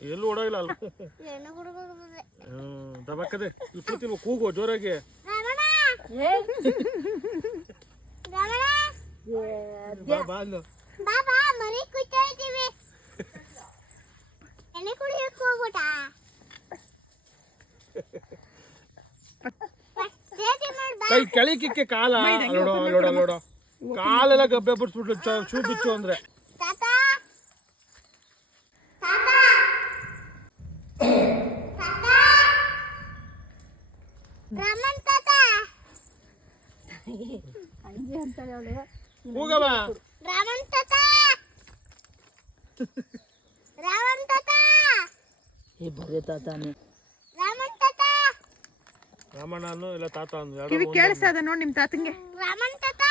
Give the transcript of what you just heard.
ಎಲ್ಲೂ ಓಡಾಗಿಲ್ಲ ಅಲ್ಲ ದಬಕ್ಕದೆ ಕೂತಿಲ್ವ ಕೂಗೋ ಜೋರಾಗಿ ಬಾ ಬಾ ಅಲ್ಲ ಕೈ ಕೆಳಕ್ಕೆ ಕಾಲ ನೋಡೋ ನೋಡೋ ನೋಡೋ ಕಾಲೆಲ್ಲ ಗಬ್ಬೆ ಬಿಡ್ಸ್ಬಿಟ್ಲು ಶೂ ಬಿಚ್ಚು ಅಂದ್ರೆ ಹೋಗಮ್ಮ ರಾಮಣ್ಣ ಅನ್ನು ಇಲ್ಲ ತಾತ ಅನ್ನು ಕಿವಿ ಕೇಳಿಸ್ತಾ ಇದೆ ನೋಡಿ ನಿಮ್ ತಾತಂಗೆ. ರಾಮಣ್ಣ ತಾತ